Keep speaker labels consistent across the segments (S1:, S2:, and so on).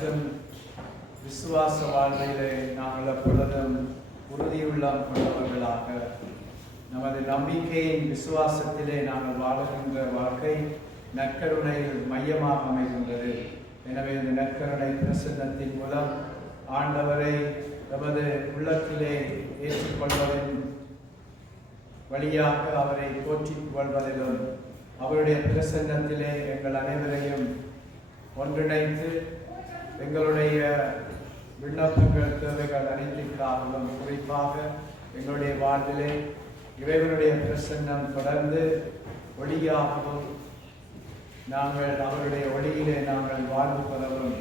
S1: மற்றும் விசுவாச வாழ்விலே நாங்கள் எப்பொழுதும் உறுதியுள்ளம் கொண்டவர்களாக. நமது நம்பிக்கையின் விசுவாசத்திலே நாங்கள் வாழுகின்ற வாழ்க்கை நற்கருணையில் மையமாக அமைகின்றது. எனவே இந்த நற்கருணை பிரசன்னத்தின் மூலம் ஆண்டவரை நமது உள்ளத்திலே ஏற்றுக்கொள்வதின் வழியாக அவரை போற்றிக் கொள்வதிலும் அவருடைய பிரசன்னத்திலே எங்கள் அனைவரையும் ஒன்றிணைத்து எங்களுடைய விண்ணப்பங்கள் தேவைகள் அனைத்திற்காகவும் குறிப்பாக எங்களுடைய வாழ்விலே இறைவனுடைய பிரசன்னம் தொடர்ந்து ஒளியாகவும் நாங்கள் அவருடைய ஒளியிலே நாங்கள் வாழ்வு பெறவும்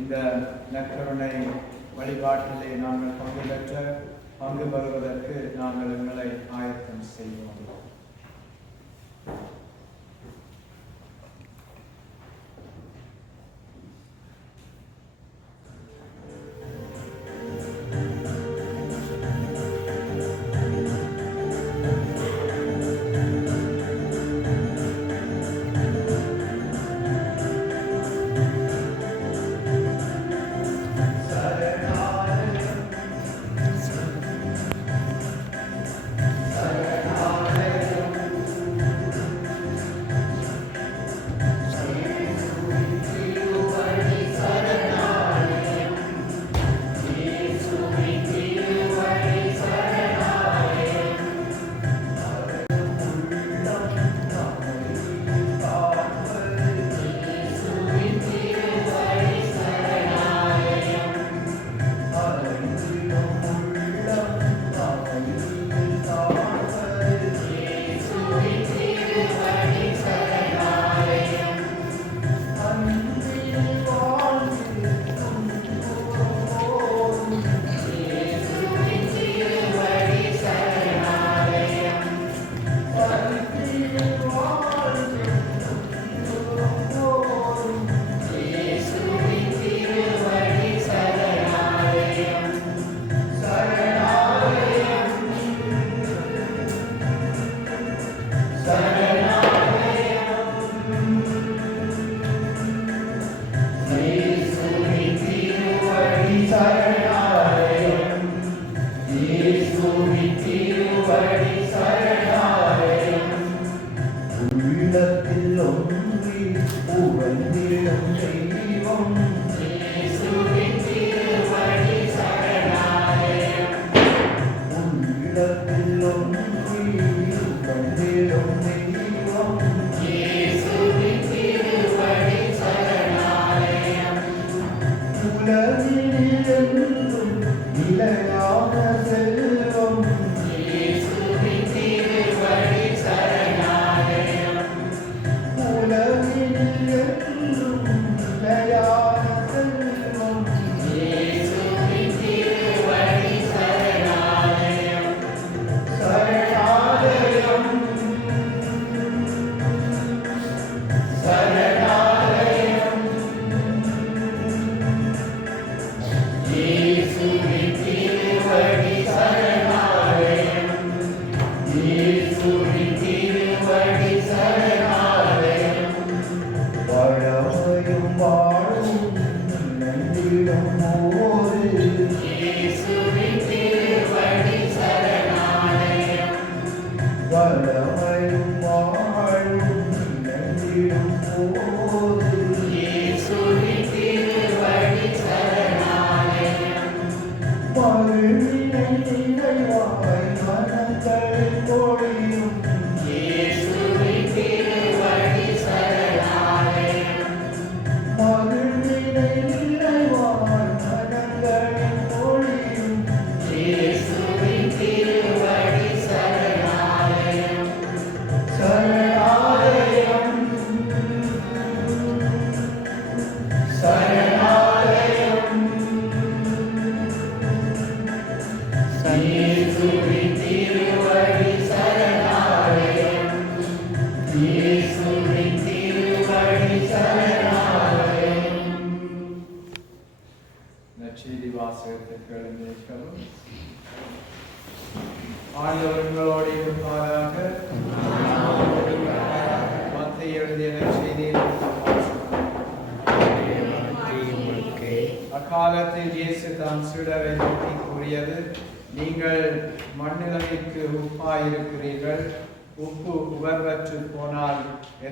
S1: இந்த நக்கருணை வழிபாட்டிலே நாங்கள் பங்கு பெற்ற பங்கு பெறுவதற்கு நாங்கள் எங்களை ஆயத்தம் செய்வோம்.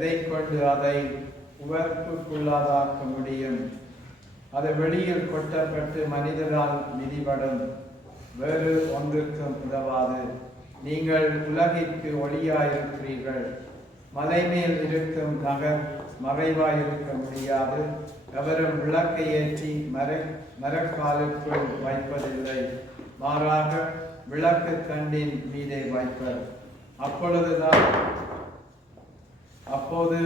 S2: எதை கொண்டு அதை உவர்ப்புக்குள்ளாதாக்க முடியும் அது வெளியில் கொட்டப்பட்டு மனிதரால் மிதிபடும். வேறு ஒன்றுக்கும் உதவாது. நீங்கள் உலகிற்கு ஒளியாயிருக்கிறீர்கள். மலை மேல் இருக்கும் நகர் மறைவாயிருக்க முடியாது. எவரும் விளக்கை ஏற்றி மறை மரக்காலுக்குள் வைப்பதில்லை. மாறாக விளக்கு கண்டின் மீதே வைப்பர். அப்பொழுதுதான் அப்போது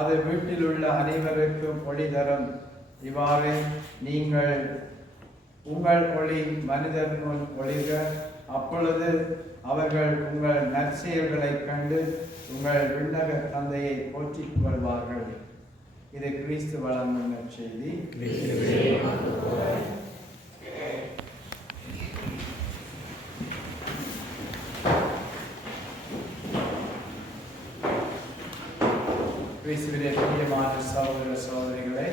S2: அது வீட்டில் உள்ள அனைவருக்கும் ஒளி தரும். இவ்வாறு நீங்கள் உங்கள் ஒளி மனிதன் முன் ஒளிக. அப்பொழுது அவர்கள் உங்கள் நற்செயல்களை கண்டு உங்கள் விண்ணக தந்தையை போற்றிக் கொள்வார்கள். இது கிறிஸ்து வழங்கும் நற்செய்தி கிறிஸ்துவிலே பிரியமான சகோதர சகோதரிகளே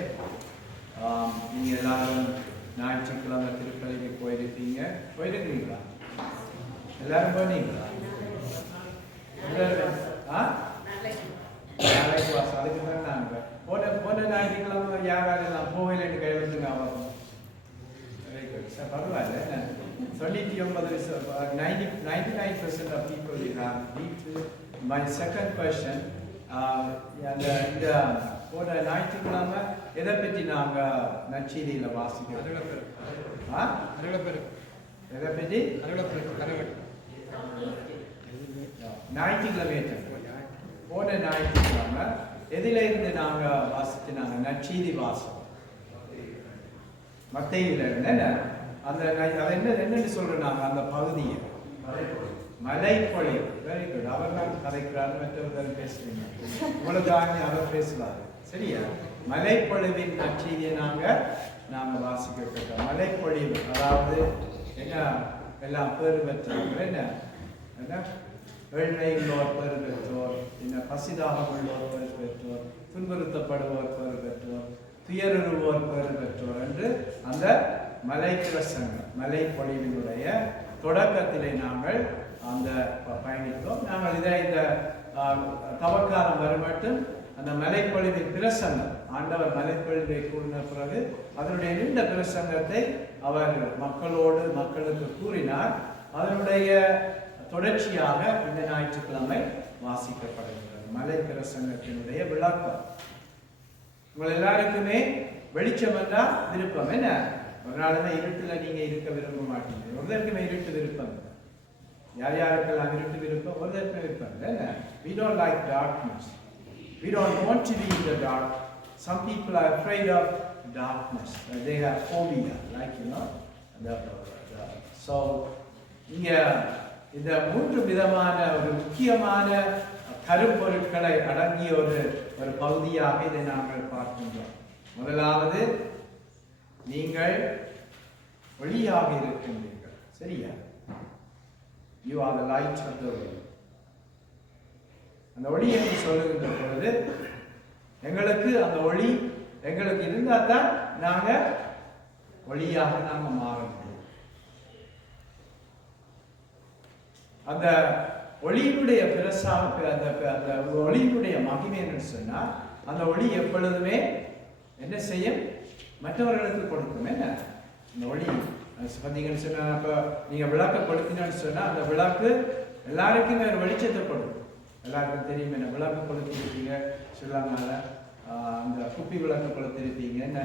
S2: ஆம், நீங்க எல்லாரும் ஞாயிற்றுக்கிழமை திருப்பதிக்கு போயிருப்பீங்க போயிருக்கீங்களா எல்லாரும் போனீங்களா எல்லாரும், ஆ நாளைக்கு வாசம் அதுக்கு தான் நாங்க போன போன ஞாயிற்றுக்கிழமை யார் யாரெல்லாம் போகலன்னு கையெழுத்துங்க ஆகும் வெரி குட் சார் பரவாயில்ல தொண்ணூற்றி ஒன்பது ninety ninety nine percent of people வீட்டு மை செகண்ட் கொஷன் அந்த இந்த போன ஞாயிற்றுக்கிழமை எதை பற்றி நாங்கள் நச்சீதியில் வாசிக்கிறோம்? ஆ? எதை பற்றி? ஞாயிற்றுக்கிழமை போன ஞாயிற்றுக்கிழமை எதில இருந்து நாங்க வாசிச்சு நாங்க நச்சீதி வாசம் மத்தையில இருந்து? அந்த அது என்ன என்னன்னு சொல்றோம் நாங்க அந்த பகுதியை. மலைப்பொழிவு வெரி குட் அவர் தான் கதைக்கிறார். மற்றவர்கள் பேசுறீங்க. உங்களுக்கு அவர் பேசலாம் சரியா? மலைப்பொழிவின் நச்சீதியை நாங்க நாங்க வாசிக்கப்பட்டோம். மலைப்பொழிவு அதாவது என்ன? எல்லாம் பேர் பெற்றவங்க என்ன? என்ன? ஏழ்மை உள்ளோர் பேர் பெற்றோர் என்ன? பசிதாக உள்ளோர் பேர் பெற்றோர் துன்புறுத்தப்படுவோர் பேர் பெற்றோர் துயருவோர் பேர் பெற்றோர் என்று அந்த மலை பிரசங்கம் மலை பொழிவினுடைய தொடக்கத்திலே நாங்கள் அந்த ப- பயணித்தோம். நாங்கள் இதை இந்த தவக்காலம் வரும் மட்டும் அந்த மலைப்பொழிவின் பிரசங்கம் ஆண்டவர் மலைப்பொழிவை கூறின பிறகு அதனுடைய நீண்ட பிரசங்கத்தை அவர் மக்களோடு மக்களுக்கு கூறினார். அதனுடைய தொடர்ச்சியாக இந்த ஞாயிற்றுக்கிழமை வாசிக்கப்படுகிறது. மலை பிரசங்கத்தினுடைய விளக்கம். உங்கள் எல்லாருக்குமே வெளிச்சம் என்றால் விருப்பம். என்ன? ஒரு நாளுமே இருட்டுல நீங்க இருக்க விரும்ப மாட்டீங்க. ஒருத்தருக்குமே இருட்டு விருப்பம் யார் யாருக்கெல்லாம் இருட்டு விருப்பம்? ஒருத்தருக்குமே விருப்பம் இல்லை என்ன we like like darkness. We don't want in be in some dark. Are people of afraid of darkness they have phobia like அந்த ஸோ இங்க இந்த மூன்று விதமான ஒரு முக்கியமான கருப்பொருட்களை அடங்கிய ஒரு ஒரு பகுதியாக இதை நாங்கள் பார்க்கின்றோம். முதலாவது நீங்கள் வழியாக இருக்கின்றீர்கள். சரியா? You are the light of the வழி அந்த ஒளி என்று சொல்லுகின்ற பொழுது எங்களுக்கு அந்த ஒளி எங்களுக்கு இருந்தால் தான் நாங்க ஒளியாக நாங்க மாற முடியும். அந்த ஒளியினுடைய பிரசாக அந்த அந்த ஒளியினுடைய மகிமை என்று சொன்னால் அந்த ஒளி எப்பொழுதுமே என்ன செய்யும்? மற்றவர்களுக்கு கொடுக்கும். என்ன? இந்த ஒளி. அது பார்த்தீங்கன்னு சொன்னா இப்போ நீங்கள் விளக்க கொடுத்தீங்கன்னு சொன்னால் அந்த விளக்கு எல்லாருக்குமே ஒரு வெளிச்சத்தை கொடுக்கும். எல்லாருக்கும் தெரியும் என்ன விளக்கு கொளுத்திருப்பீங்க சொல்லாமல அந்த குப்பி விளக்கு கொளுத்திருப்பீங்க என்ன?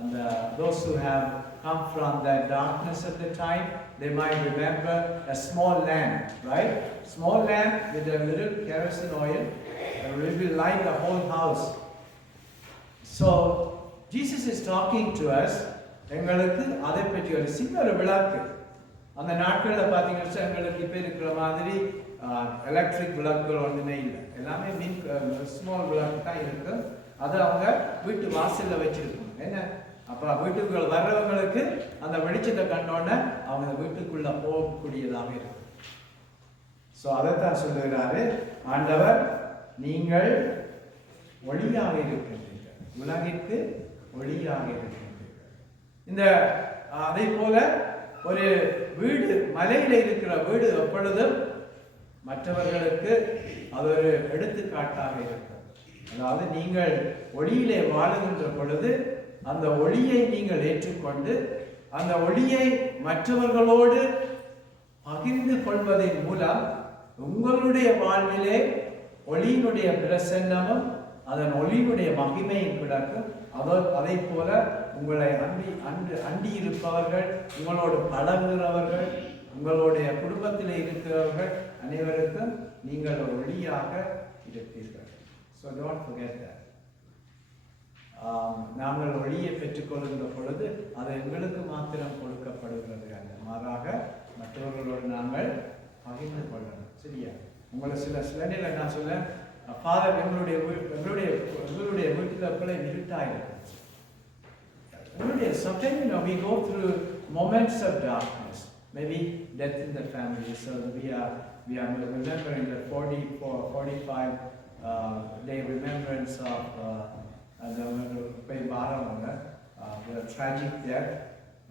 S2: அந்த those who have come from the darkness at the time they might remember a small lamp right? Small lamp with a little kerosene oil and it will light the whole house. So Jesus is talking to us எங்களுக்கு அதை பற்றி ஒரு சின்ன ஒரு விளக்கு. அந்த நாட்களில் பார்த்தீங்கன்னா எங்களுக்கு இப்போ இருக்கிற மாதிரி எலக்ட்ரிக் விளக்குகள் ஒன்றுமே இல்லை. எல்லாமே மின் ஸ்மால் விளக்கு தான் இருக்கும். அதை அவங்க வீட்டு வாசலில் வச்சிருக்கணும் என்ன? அப்போ வீட்டுக்குள்ள வர்றவங்களுக்கு அந்த வெளிச்சத்தை கண்டோன்னே அவங்க வீட்டுக்குள்ள போகக்கூடியதாக இருக்கும். ஸோ அதைத்தான் சொல்லுகிறாரு. ஆண்டவர் நீங்கள் ஒளியாக இருக்கின்றீர்கள். உலகிற்கு ஒளியாக இருக்கின்றீர்கள் இந்த அதே போல ஒரு வீடு மலையில் இருக்கிற வீடு எப்பொழுதும் மற்றவர்களுக்கு அது ஒரு எடுத்துக்காட்டாக இருக்கும் அதாவது நீங்கள் ஒளியிலே வாழுகின்ற பொழுது அந்த ஒளியை நீங்கள் ஏற்றுக்கொண்டு அந்த ஒளியை மற்றவர்களோடு பகிர்ந்து கொள்வதன் மூலம் உங்களுடைய வாழ்விலே ஒளியினுடைய பிரசன்னமும் அதன் ஒளியினுடைய மகிமையும் கிடக்கும் அதோ அதை போல உங்களை அண்டி அன்று அண்டி இருப்பவர்கள் உங்களோடு பழகுகிறவர்கள் உங்களுடைய குடும்பத்தில் இருக்கிறவர்கள் அனைவருக்கும் நீங்கள் ஒரு ஒளியாக இருப்பீர்கள். So don't forget that. நாங்கள் ஒளியை பெற்றுக்கொள்கின்ற பொழுது அது எங்களுக்கு மாத்திரம் கொடுக்கப்படுகிறது அல்ல. மாறாக மற்றவர்களோடு நாங்கள் பகிர்ந்து கொள்ளணும். சரியா? உங்களை சில சில நேரம் நான் சொல்ல ஃபாதர் எங்களுடைய வீ- எங்களுடைய எங்களுடைய வீட்டில் பிள்ளை இருட்டாயிருக்கும் Really, sometimes you know we go through moments of darkness, maybe death in the family. So we are we are remembering the 44, 45 uh, day remembrance of uh, uh, the the Baramana, uh, the tragic death,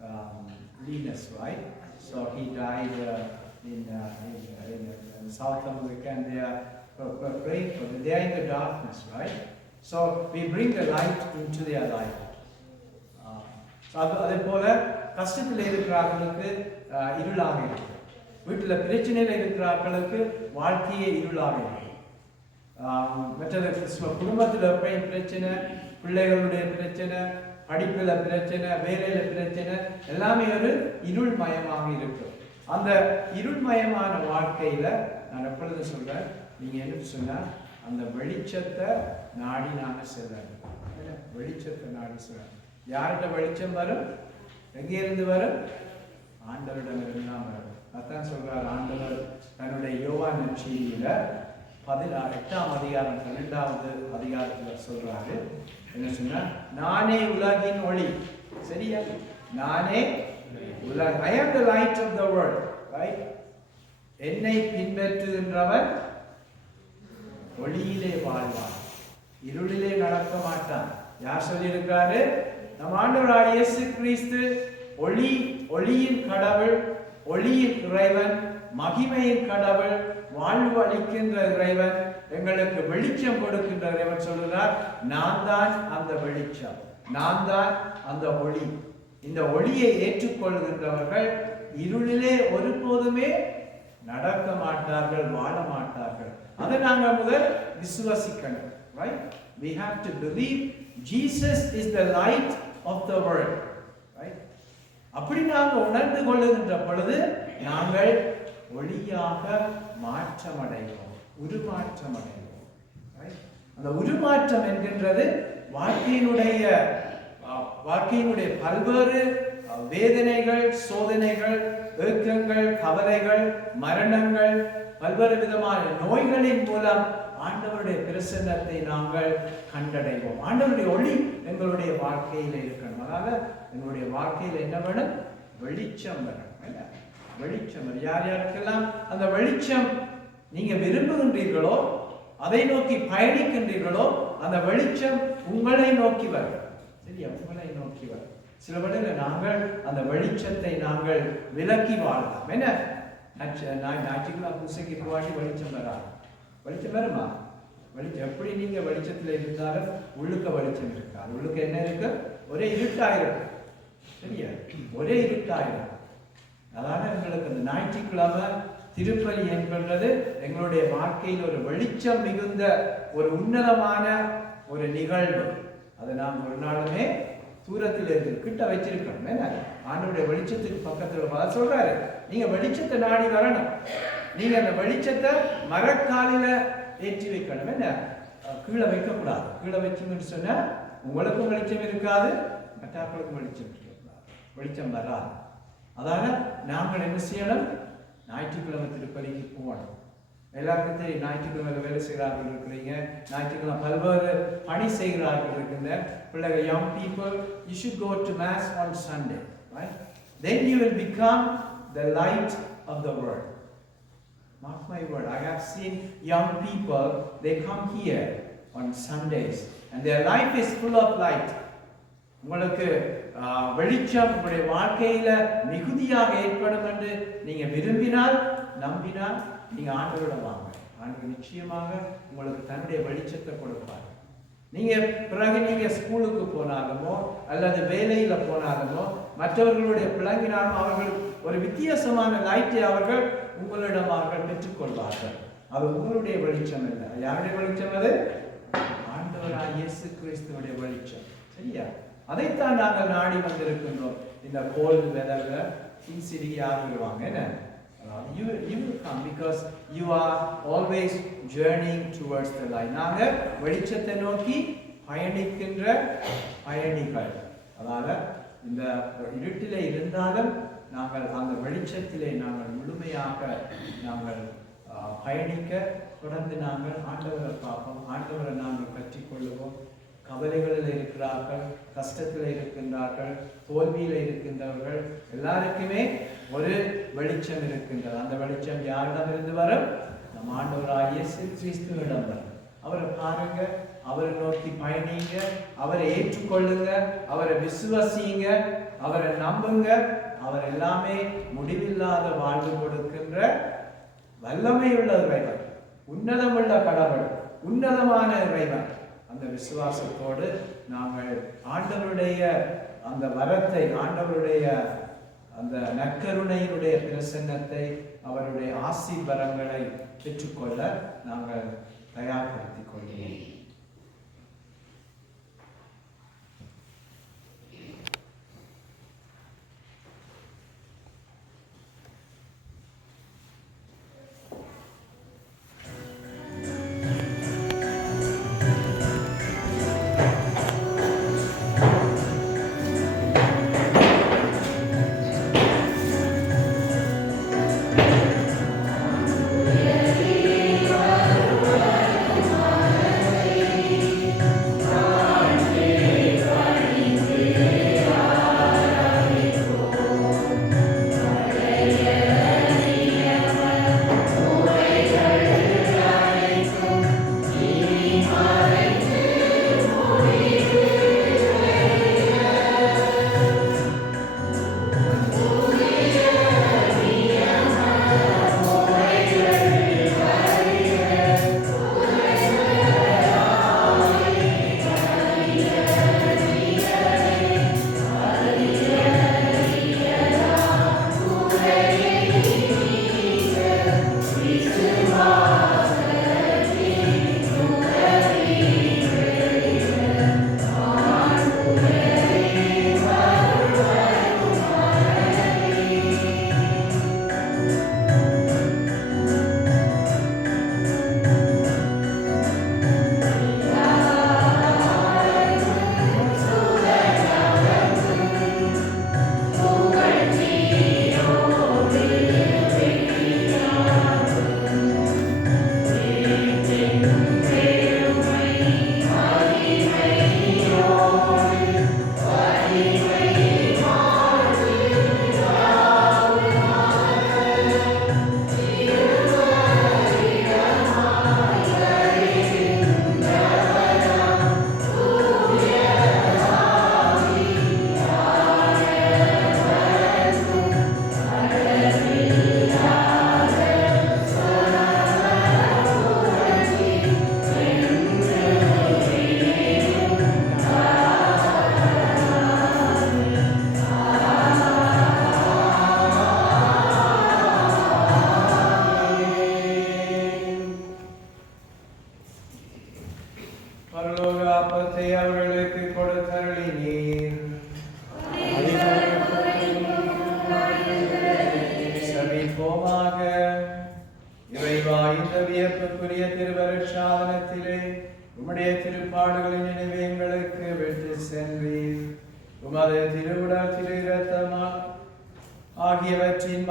S2: um, Linus, right? So he died uh, in, uh, in, in, in South America, and they are pr- pr- praying for them. They are in the darkness, right? So we bring the light into their life. Uh, அது அதே போல கஷ்டத்தில் இருக்கிறார்களுக்கு uh, இருளாக இருக்கு வீட்டில் பிரச்சனையில் இருக்கிறார்களுக்கு வாழ்க்கையே இருளாக இருக்கு மற்றது குடும்பத்தில் போய் பிரச்சனை பிள்ளைகளுடைய பிரச்சனை படிப்பில் பிரச்சனை வேலையில் பிரச்சனை எல்லாமே ஒரு இருள் மயமாக இருக்கும் அந்த இருள்மயமான வாழ்க்கையில் நான் எப்பொழுது சொல்றேன் நீங்கள் என்ன சொன்னா அந்த வெளிச்சத்தை நாடி நாங்க செல்லணும் வெளிச்சத்தை நாடி செல்லணும் யார்கிட்ட வெளிச்சம் வரும்? எங்கே இருந்து வரும்? ஆண்டவரிடம் இருந்தான் வரும். அதான் சொல்கிறார் ஆண்டவர் தன்னுடைய யோகா நெச்சியில் பதினா எட்டாம் அதிகாரம் பன்னெண்டாவது அதிகாரத்தில் சொல்றாரு. என்ன சொன்னால் நானே உலகின் ஒளி. சரியா? நானே உலக I am the light of the world right என்னை பின்பற்றுகின்றவர் ஒளியிலே வாழ்வான். இருளிலே நடக்க மாட்டான். யார் சொல்லியிருக்காரு? நம் ஆண்டவராக இயேசு கிறிஸ்து ஒளி ஒளியின் கடவுள் ஒளியின் இறைவன் மகிமையின் கடவுள் வாழ்வு அளிக்கின்ற இறைவன் எங்களுக்கு வெளிச்சம் கொடுக்கின்ற இறைவன் சொல்கிறார் நான் தான் அந்த வெளிச்சம். நான் தான் அந்த ஒளி. இந்த ஒளியை ஏற்றுக்கொள்கின்றவர்கள் இருளிலே ஒருபோதுமே நடக்க மாட்டார்கள் வாழ மாட்டார்கள். அதை நாங்கள் முதல் விசுவசிக்கணும் right? We have to believe jesus is the light of the world right? அப்படி நாங்கள் உணர்ந்து கொள்ளுகின்ற பொழுது நாங்கள் ஒளியாக மாற்றமடைவோம் உருமாற்றம் அடைவோம் அந்த உருமாற்றம் என்கின்றது வாழ்க்கையினுடைய வாழ்க்கையினுடைய பல்வேறு வேதனைகள் சோதனைகள் ஏக்கங்கள் கவலைகள் மரணங்கள் பல்வேறு விதமான நோய்களின் மூலம் ஆண்டவருடைய பிரசன்னத்தை நாங்கள் கண்டடைவோம். ஆண்டவருடைய ஒளி எங்களுடைய வாழ்க்கையில இருக்கணும். அதாவது எங்களுடைய வாழ்க்கையில என்ன வேணும்? வெளிச்சம் வேணும் வெளிச்சம் யார் யாருக்கெல்லாம் அந்த வெளிச்சம் நீங்க விரும்புகின்றீர்களோ அதை நோக்கி பயணிக்கின்றீர்களோ அந்த வெளிச்சம் உங்களை நோக்கி வரும். சரியா? சில வேளையில நாங்கள் அந்த வெளிச்சத்தை நாங்கள் விலக்கி வாழலாம். என்ன? ஞாயிற்றுக்கிழமை பூசைக்கு போவாட்டி வெளிச்சம் வராது வெளிச்சம் வருமா? வெளிச்சம் எப்படி நீங்க வெளிச்சத்தில் இருந்தாலும் உள்ளுக்க வெளிச்சம் இருக்காது உள்ளுக்க என்ன இருக்கு? ஒரே இருட்டாயிரம் சரியா? ஒரே இருட்டாயிரம் அதான எங்களுக்கு அந்த ஞாயிற்றுக்கிழமை திருப்பலி என்பது எங்களுடைய வாழ்க்கையில் ஒரு வெளிச்சம் மிகுந்த ஒரு உன்னதமான ஒரு நிகழ்வு. அதை நாம் ஒரு நாளுமே தூரத்தில் இருந்து கிட்ட வச்சிருக்கணும் என்ன? ஆண்டவருடைய வெளிச்சத்துக்கு பக்கத்தில் வர சொல்றாரு. நீங்க வெளிச்சத்தை நாடி வரணும். நீங்க அந்த வெளிச்சத்தை மரக்காலில ஏற்றி வைக்கணும். என்ன? கீழே வைக்கக்கூடாது. கீழே வச்சீங்கன்னு சொன்னா உங்களுக்கும் வெளிச்சம் இருக்காது மற்றாக்களுக்கும் வெளிச்சம் இருக்கக்கூடாது வெளிச்சம் வராது. அதால நாங்கள் என்ன செய்யணும்? ஞாயிற்றுக்கிழமை திருப்பதிக்கு போகணும். எல்லாத்தையும் தெரியும் ஞாயிற்றுக்கிழமை வேலை செய்கிறார்கள் இருக்கிறீங்க ஞாயிற்றுக்கிழமை பல்வேறு பணி செய்கிறார்கள் இருக்கின்ற பிள்ளைங்க young people you should go to mass on Sunday right then you will become the light of the world Mark my word, I have seen young people, they come here on Sundays and their life is full of light. உங்களுக்கு வெளிச்சம் உங்களுடைய வாழ்க்கையில மிகுதியாக ஏற்படும் என்று நீங்க விரும்பினால் நம்பினால் நீங்கள் ஆண்டவரிடம் வாங்க. ஆண்டவர் நிச்சயமாக உங்களுக்கு தன்னுடைய வெளிச்சத்தை கொடுப்பார். நீங்க பிறகு நீங்கள் ஸ்கூலுக்கு போனாலுமோ அல்லது வேலையில் போனாலுமோ மற்றவர்களுடைய பிளங்கினாலும் அவர்கள் ஒரு வித்தியாசமான லைட்டை அவர்கள் உங்களிடம் அவர்கள் பெற்றுக்கொள்வார்கள். அது உங்களுடைய வெளிச்சம் இல்லை யாருடைய வெளிச்சம் அது? ஆண்டவராய் இயேசு கிறிஸ்துவனுடைய வெளிச்சம். சரியா? அதைத்தான் நாங்கள் நாடி வந்திருக்கின்றோம். இந்த கோல் வெதர்ல இன்சிடி யார் வருவாங்க என்ன? Uh, you you will come because you are always journeying towards the light நாங்க வெளிச்சத்தை நோக்கி பயணிக்கின்ற பயணிகள். அதாவது இந்த இருட்டிலே இருந்தாலும் நாங்கள் அந்த வெளிச்சத்திலே நாங்கள் முழுமையாக நாங்கள் uh, பயணிக்க தொடர்ந்து நாங்கள் ஆண்டவரை பார்ப்போம். ஆண்டவரை நாங்கள் கற்றுக்கொள்ளுவோம். கவலைகளில் இருக்கிறார்கள் கஷ்டத்தில் இருக்கின்றார்கள் தோல்வியில் இருக்கின்றவர்கள் எல்லாருக்குமே ஒரு வெளிச்சம் இருக்கின்றது. அந்த வெளிச்சம் யாரிடமிருந்து வரும்? நம் ஆண்டவராகிய கிறிஸ்துவிடம் வரும். அவரை பாருங்க அவரை நோக்கி பயணிங்க அவரை ஏற்றுக்கொள்ளுங்க அவரை விசுவசிங்க அவரை நம்புங்க. அவர் எல்லாமே முடிவில்லாத வாழ்வு கொடுக்கின்ற வல்லமையுள்ள இறைவன் உன்னதமுள்ள கடவுள் உன்னதமான இறைவன். அந்த விசுவாசத்தோடு நாங்கள் ஆண்டவருடைய அந்த வரத்தை ஆண்டவருடைய அந்த நற்கருணையினுடைய பிரசங்கத்தை அவருடைய ஆசீர்வரங்களை பெற்றுக்கொள்ள நாங்கள் தயார்படுத்திக் கொள்கிறோம்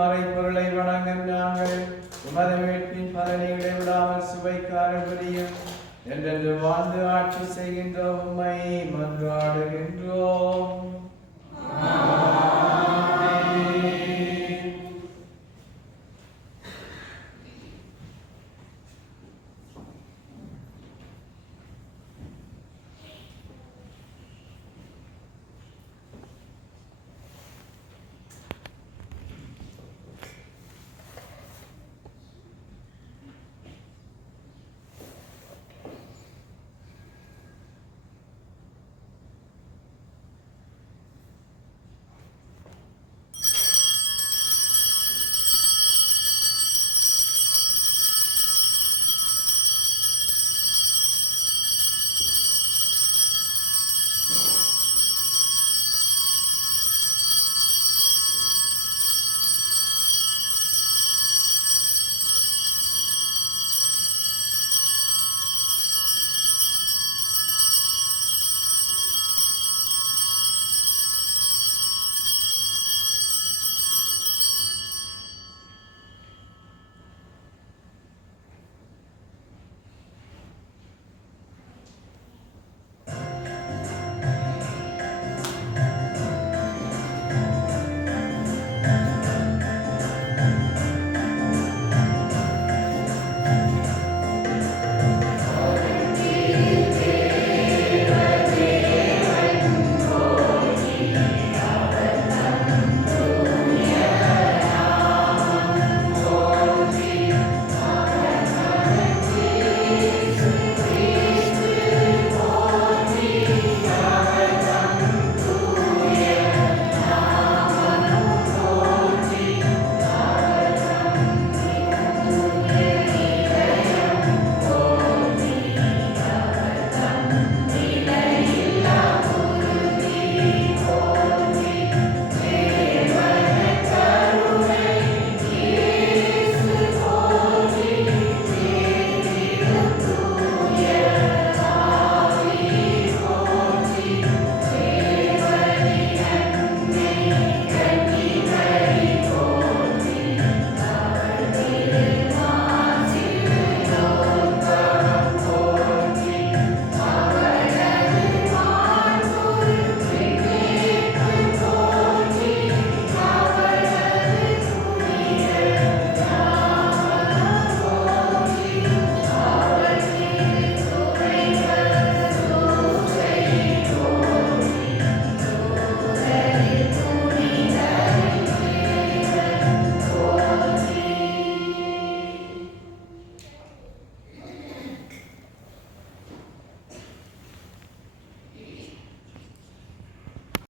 S2: மறைப்பொருளை வணங்கும் நாங்கள் உமது மீட்பின் பலனைகளை விடாமல் சுவைக்காரபடியும் என்றென்று வாழ்ந்து ஆட்சி செய்கின்ற உம்மை மன்றாடுகின்றோம்.